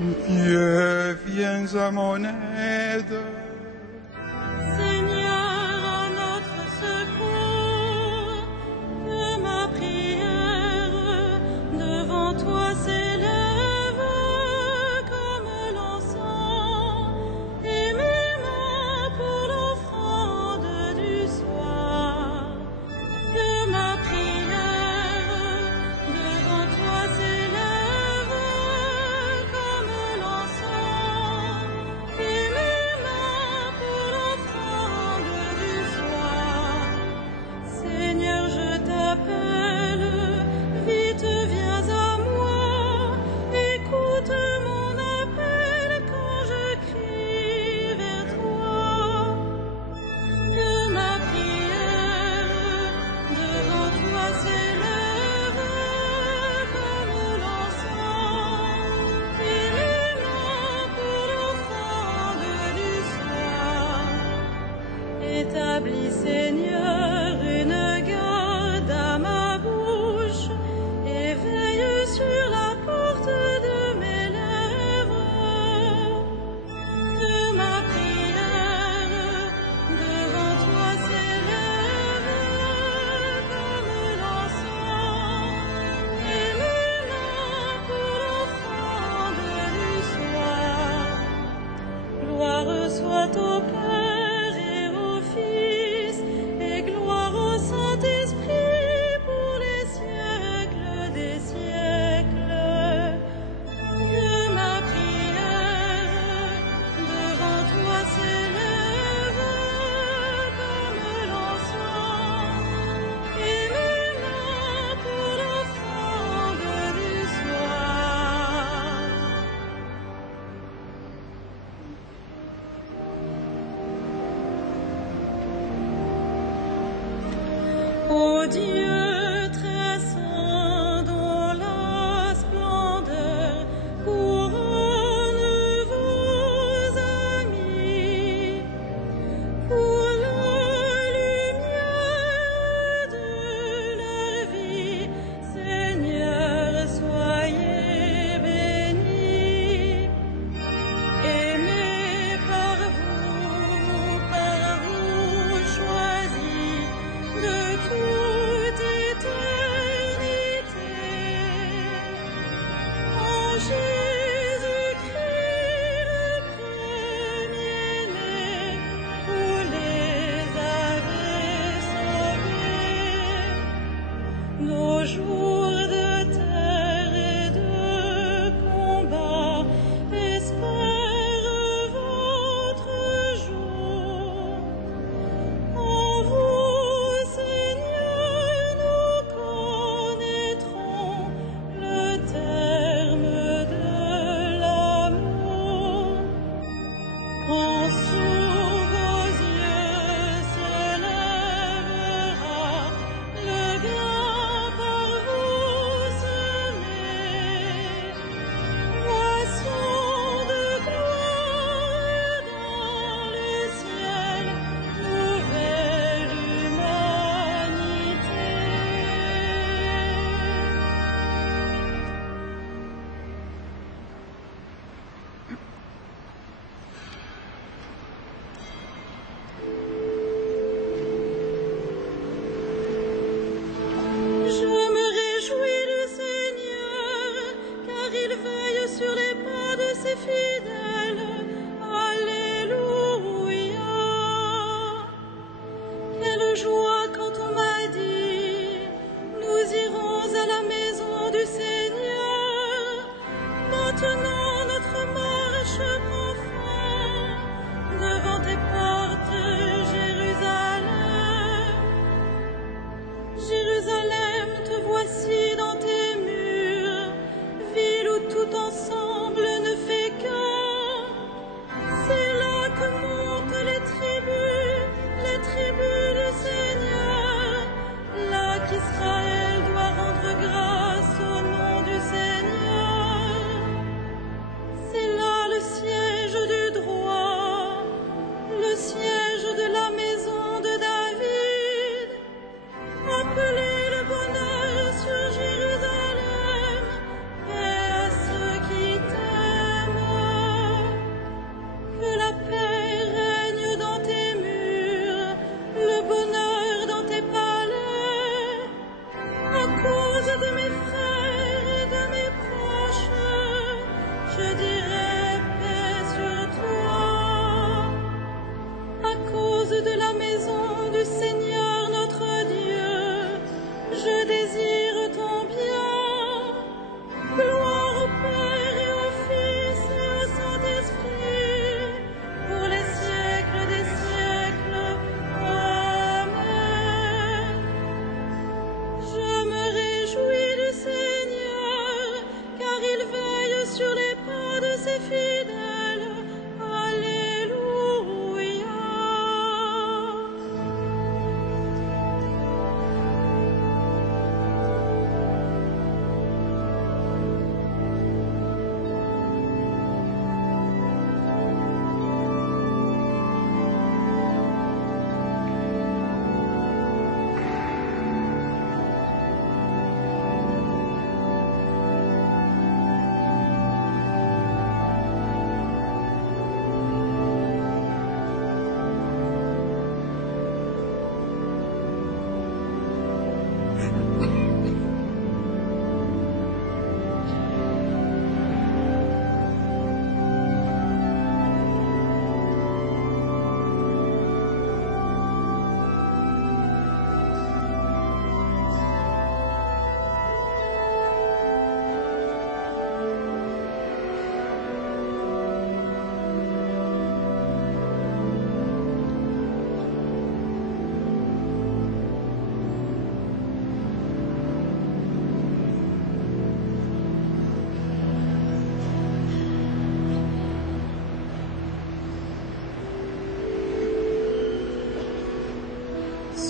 Dieu, viens à mon aide. Seigneur, à notre secours, que ma prière devant toi s'élève comme l'encens, et mes mains pour l'offrande du soir. Que ma prière devant toi s'élève comme l'encens, et mes mains pour l'offrande du soir. Seigneur, je t'appelle, vite viens à moi, écoute mon appel quand je crie vers toi. Que ma prière devant toi s'élève comme l'encens, et mes mains pour l'offrande du soir. Établis, Seigneur, une garde à ma bouche, et veille sur la porte de mes lèvres. Que ma prière devant toi s'élève comme l'encens, et mes mains pour l'offrande du soir. Gloire soit au Père et au Fils, et gloire au Saint-Esprit pour les siècles des siècles. Que ma prière devant toi s'élève comme l'encens, et mes mains pour l'offrande du soir. Ô Dieu très saint, dont la splendeur couronne vos amis, pour la lumière de leur vie, Seigneur, soyez bénis. Aimés par vous choisis de toute éternité, en Jésus-Christ le premier-né, vous les avez sauvés. Nos jours de terre et de combat espèrent votre jour. En vous, Seigneur, nous connaîtrons le terme de l'amour. En sous vos yeux s'élèvera le gain par vous semé, moisson de gloire dans le ciel, nouvelle humanité. Je me réjouis du Seigneur, car il veille sur les pas de ses fidèles. Alléluia. Quelle joie quand on m'a dit, nous irons à la maison du Seigneur. Maintenant notre marche prend fin devant tes portes, Jérusalem. Jérusalem, te voici dans tes murs, ville où tout ensemble ne fait qu'un. C'est là que montent les tribus du Seigneur.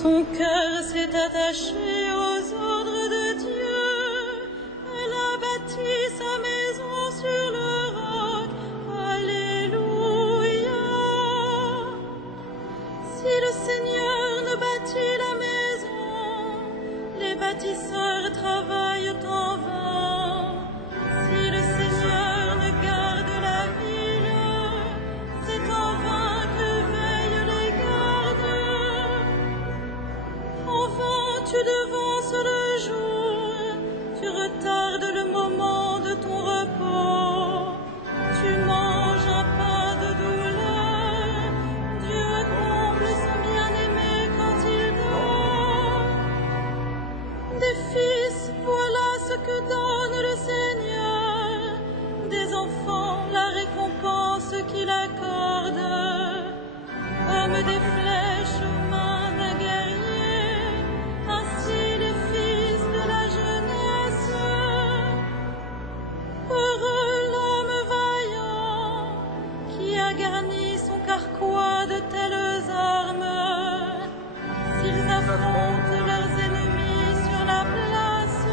Son cœur s'est attaché aux ordres de Dieu. Elle a bâti sa maison sur le roc. Alléluia. Si le Seigneur ne bâtit la maison, les bâtisseurs travaillent en vain. Si le Seigneur ne garde la ville, c'est en vain que veillent les gardes. En vain tu devances le jour, tu retardes le moment de ton repos. Tu manges un pain de douleur, Dieu comble son bien-aimé quand il dort. Des fils, voilà ce que donne le Seigneur, des enfants, la récompense qu'il accorde. Comme des flèches aux mains d'un guerrier, ainsi les fils de la jeunesse. Heureux l'homme vaillant qui a garni son carquois de telles armes. S'ils affrontent leurs ennemis sur la place,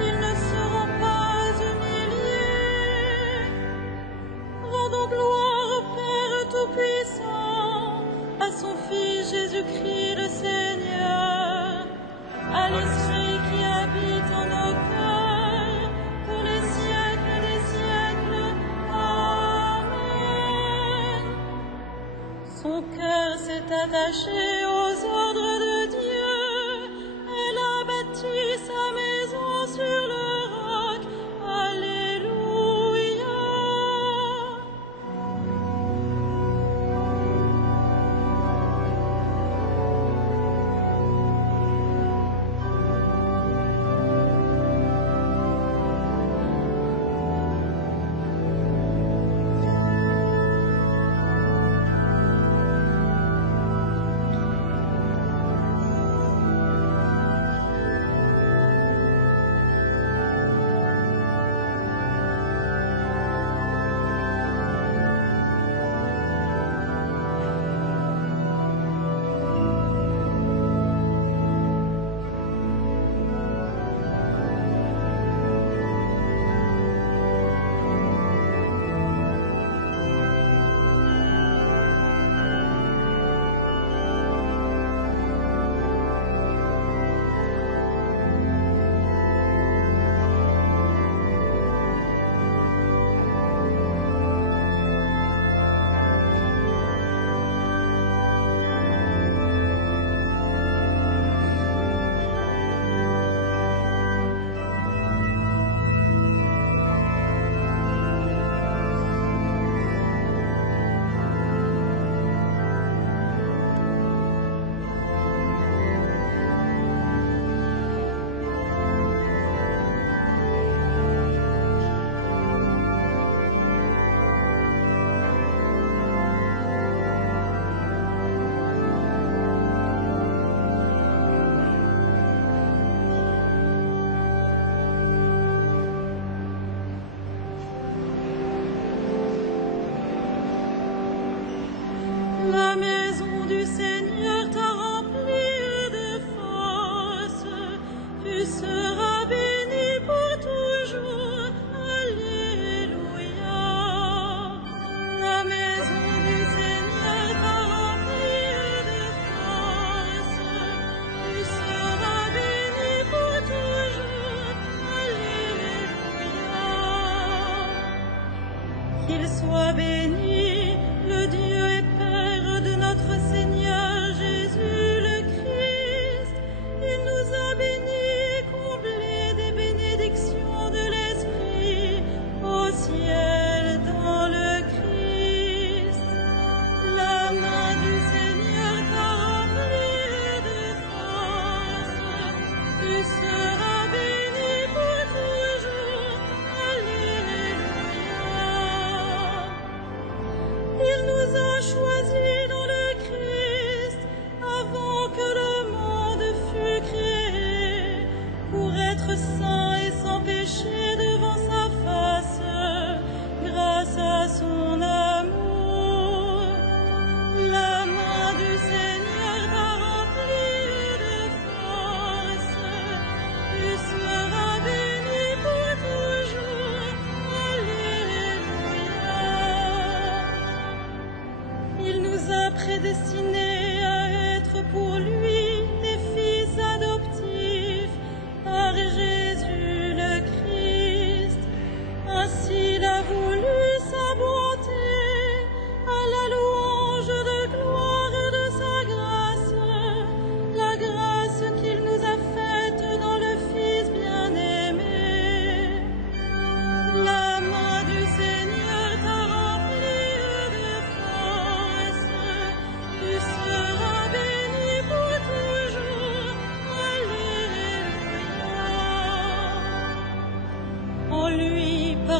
ils ne seront pas humiliés. Rendons gloire au Père Tout-Puissant, à son Fils Jésus-Christ le Seigneur, à l'Esprit qui habite en nos cœurs, pour les siècles des siècles. Amen. Son cœur s'est attaché aux ordres de Dieu. Elle a bâti sa maison sur le roc. Alléluia.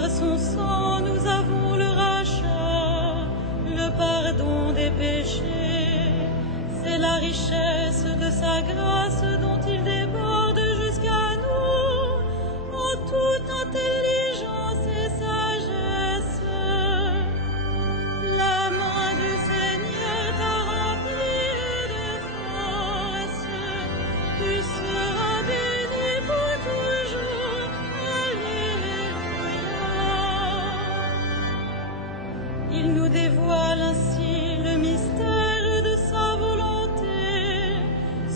Par son sang, nous avons le rachat, le pardon des péchés. C'est la richesse de sa grâce dont il déborde jusqu'à nous en toute intelligence et sagesse. La main du Seigneur t'a rempli de force. Tu seras béni pour toujours. Alléluia. Il nous dévoile ainsi le mystère de sa volonté,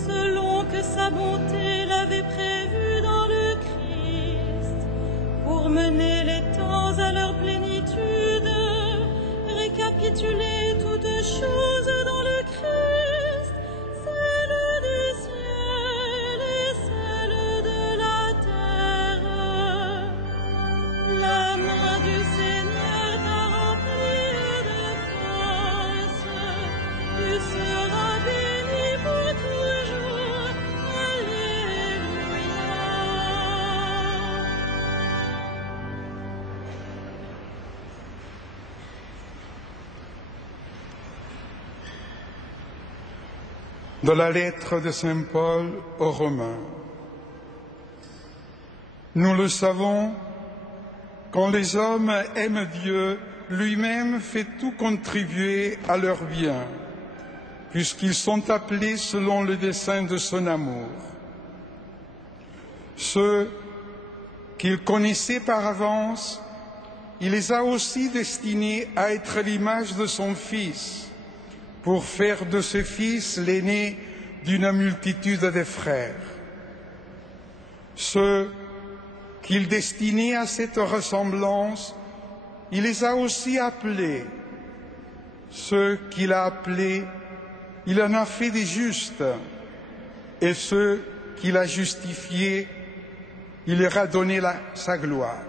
selon que sa bonté l'avait prévu dans le Christ, pour mener les temps à leur plénitude, récapituler toutes choses dans le Christ, celle du ciel et celle de la terre. La main du Seigneur t'a rempli de force. Tu seras béni pour toujours. Alléluia. De la lettre de Saint Paul aux Romains. Nous le savons, quand les hommes aiment Dieu, lui-même fait tout contribuer à leur bien, puisqu'ils sont appelés selon le dessein de son amour. Ceux qu'il connaissait par avance, il les a aussi destinés à être l'image de son Fils, pour faire de ce Fils l'aîné d'une multitude de frères. Ceux qu'il destinait à cette ressemblance, il les a aussi appelés. Ceux qu'il a appelés, il en a fait des justes. Et ceux qu'il a justifiés, il leur a donné sa gloire.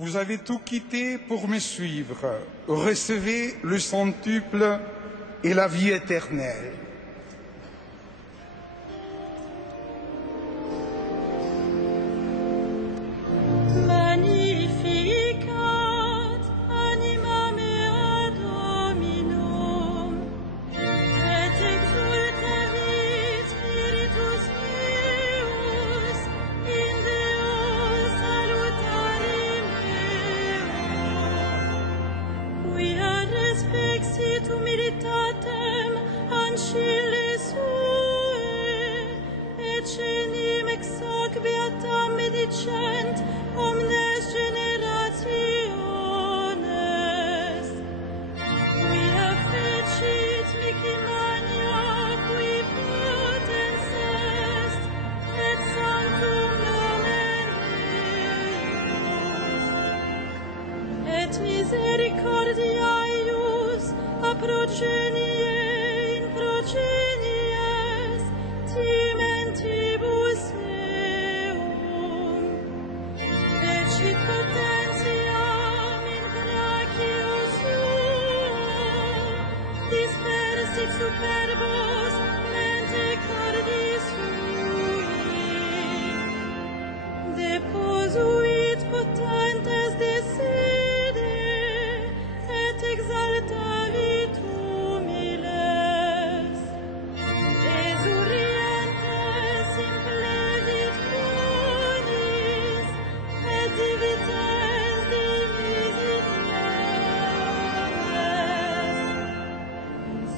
Vous avez tout quitté pour me suivre. Recevez le centuple et la vie éternelle.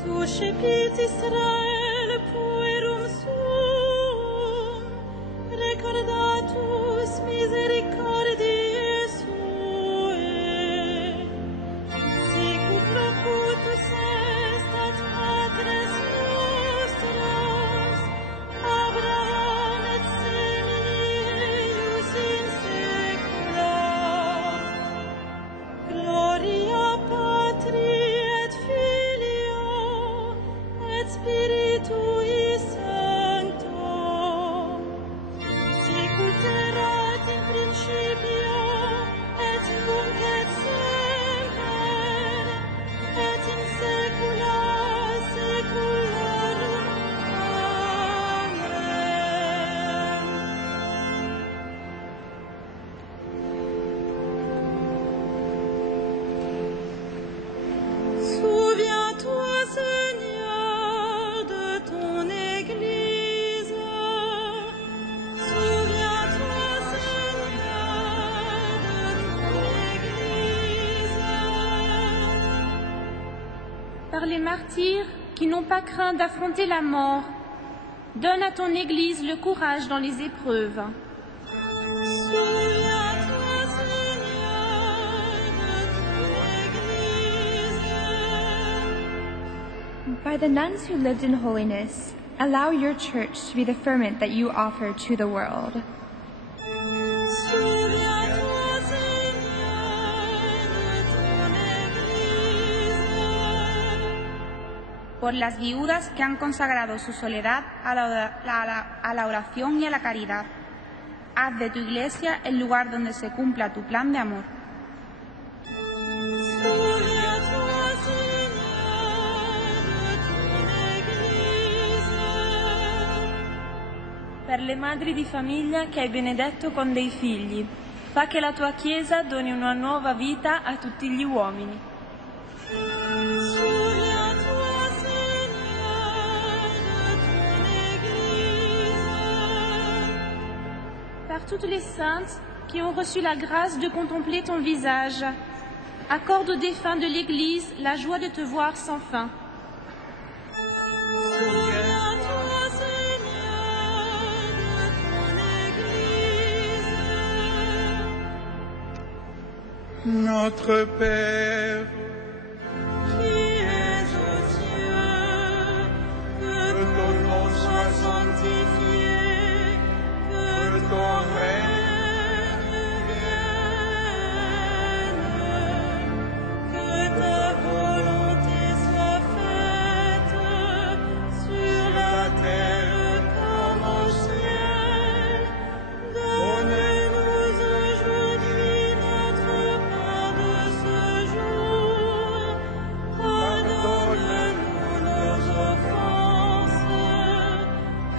Suscipit Israel puerum suum, recordatus misericordiae suae, sicut locutus est ad patres nostros, Abraham et semini eius in saecula. Gloria par les martyrs qui n'ont pas craint d'affronter la mort. Donne à ton Église le courage dans les épreuves. Souviens-toi, Seigneur, de ton Église. By the nuns who lived in holiness, allow your church to be the ferment that you offer to the world. Souviens-toi, Seigneur, de ton Église. Por las viudas que han consagrado su soledad a la oración y a la caridad. Haz de tu Iglesia el lugar donde se cumpla tu plan de amor. Souviens-toi, Seigneur, de ton Église. Per le madri di famiglia che hai benedetto con dei figli, fa che la tua Chiesa doni una nuova vita a tutti gli uomini. Souviens-toi, Seigneur, de ton Église. Par toutes les saintes qui ont reçu la grâce de contempler ton visage, accorde aux défunts de l'Église la joie de te voir sans fin. Souviens-toi, Seigneur, de ton Église. Notre Père, Qui es aux cieux, que ton nom soit sanctifié, que ton règne vienne, que ta volonté soit faite sur la terre comme au ciel. Donne-nous aujourd'hui notre pain de ce jour. Pardonne-nous nos offenses,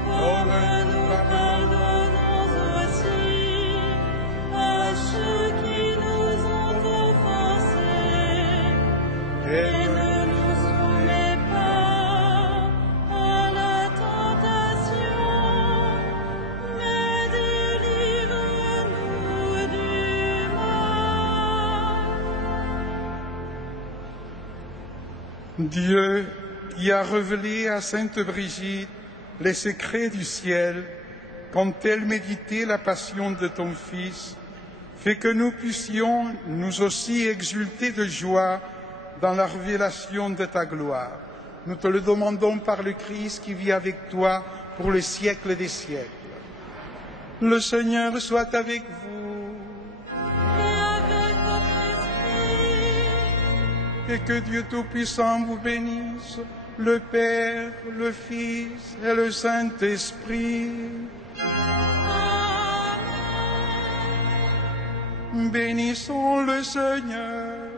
comme nous pardonnons aussi à ceux qui nous ont offensés. Et ne nous soumets pas à la tentation, mais délivre-nous du mal. Dieu qui a révélé à Sainte Brigitte les secrets du ciel, quand elle méditait la passion de ton Fils, fais que nous puissions nous aussi exulter de joie dans la révélation de ta gloire. Nous te le demandons par le Christ qui vit avec toi pour les siècles des siècles. Le Seigneur soit avec vous. Et avec votre esprit, Et que Dieu Tout-Puissant vous bénisse, le Père, le Fils et le Saint-Esprit. Amen. Bénissons le Seigneur.